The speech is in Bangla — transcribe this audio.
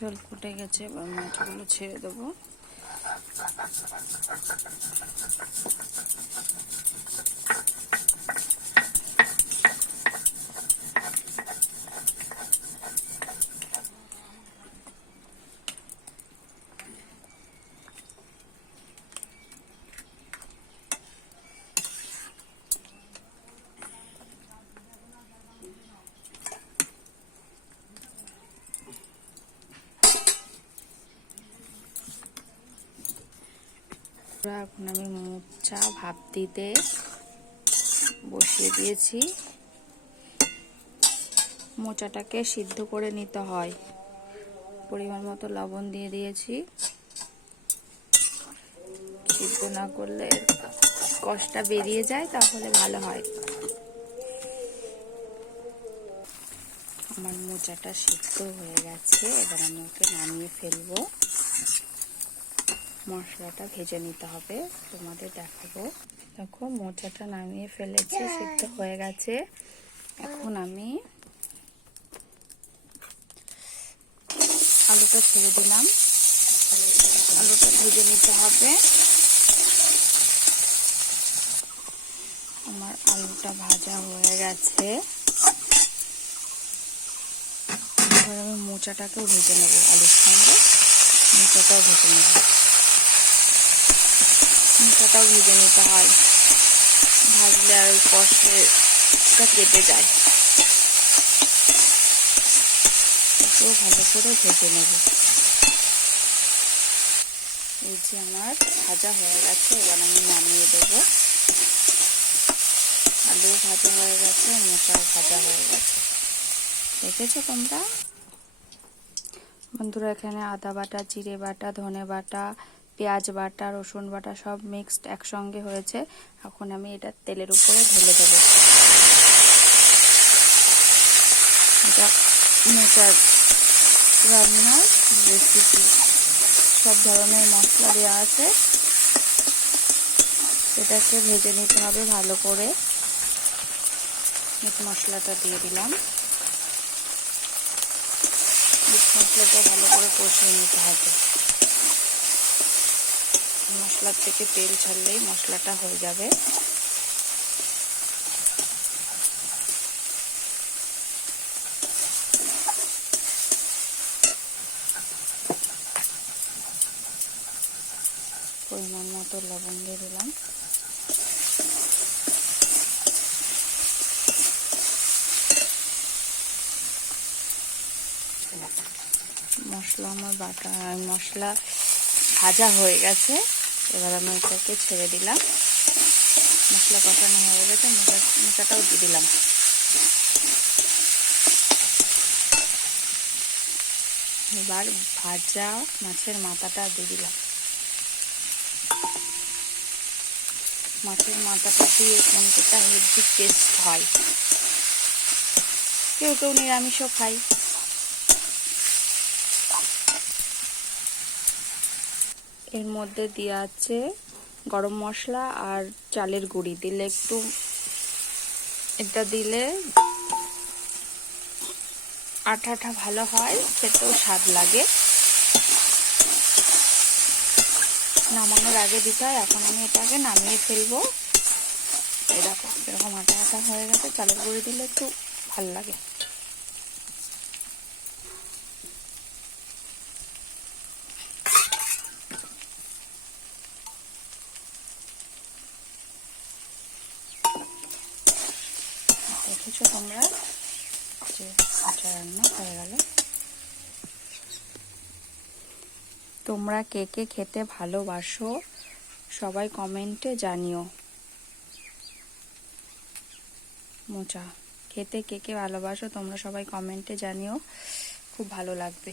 ঝোল ফুটে গেছে, এবার মাছগুলো ছেড়ে দেবো। এখন আমি মোচা ভাপ দিতে বসিয়ে দিয়েছি। মোচাটাকে সিদ্ধ করে নিতে হয়। পরিমাণ মতো লবণ দিয়ে দিয়েছি। সিদ্ধ না করলে কষটা বেরিয়ে যায়, তাহলে ভালো হয়। আমার মোচাটা সিদ্ধ হয়ে গেছে, এবার আমি ওকে নামিয়ে ফেলবো। মশলাটা ভেজে নিতে হবে, তোমাদের দেখাবো। দেখো মোচাটা নামিয়ে ফেলেছি, সিদ্ধ হয়ে গেছে। এখন আমি আলুটা ছেড়ে দিলাম। আলুটা ভেজে নিতে হবে। আমার আলুটা ভাজা হয়ে গেছে। এবার আমি মোচাটাকেও ভেজে নেব, আলুর সঙ্গে মোচাটাও ভেজে নেব। মোচাটাও ভেজে নিতে হয়, ভাজলে আর ওই কষটা কেটে যায়। এটাও ভালো করে ভেজে নেব। এই যে আমার ভাজা হয়ে গেছে, এবার আমি নামিয়ে দেবো। আলু ভাজা হয়ে গেছে, মোচাও ভাজা হয়ে গেছে। দেখেছো তোমরা বন্ধুরা? এখানে আদা বাটা, জিরে বাটা, ধনে বাটা, পেঁয়াজ বাটা, রসুন বাটা সব মিক্সড একসঙ্গে হয়েছে। এখন আমি এটা তেলের উপরে ঢেলে দেবো। এটা মোচার রান্নার রেসিপি, সব ধরনের মশলা দেওয়া আছে। এটাকে ভেজে নিতে হবে ভালো করে। মিট মশলাটা দিয়ে দিলাম। মিট মশলাটা ভালো করে কষিয়ে নিতে হবে। মশলার থেকে তেল ছাড়লেই মশলাটা হয়ে যাবে। পরিমাণ মতো লবণ দিয়ে দিলাম। মশলা আমার মশলা ভাজা হয়ে গেছে। এবার আমি এটাকে ছেড়ে দিলাম। মশলা কষানো হয়ে গেছে, মোচাটাও দিয়ে দিলাম। এবার ভাজা মাছের মাথাটা দিয়ে দিলাম। মাছের মাথাটা দিয়ে কোনটা হেভি টেস্ট হয়। কেউ কেউ নিরামিষও খায়। এর মধ্যে দেওয়া আছে গরম মশলা আর চালের গুঁড়ি। দিলে একটু, এটা দিলে আঠাটা ভালো হয়, খেতেও স্বাদ লাগে। নামানোর আগে দিতে হয়। এখন আমি এটাকে নামিয়ে ফেলবো। এরকম এরকম আটা আটা হয়ে গেছে। চালের গুঁড়ি দিলে একটু ভালো লাগে। দেখেছো তোমরা যে আটা রান্না হয়ে গেল। তোমরা কে কে খেতে ভালোবাসো সবাই কমেন্টে জানিও। মোচা খেতে কে কে ভালোবাসো তোমরা সবাই কমেন্টে জানিও, খুব ভালো লাগবে।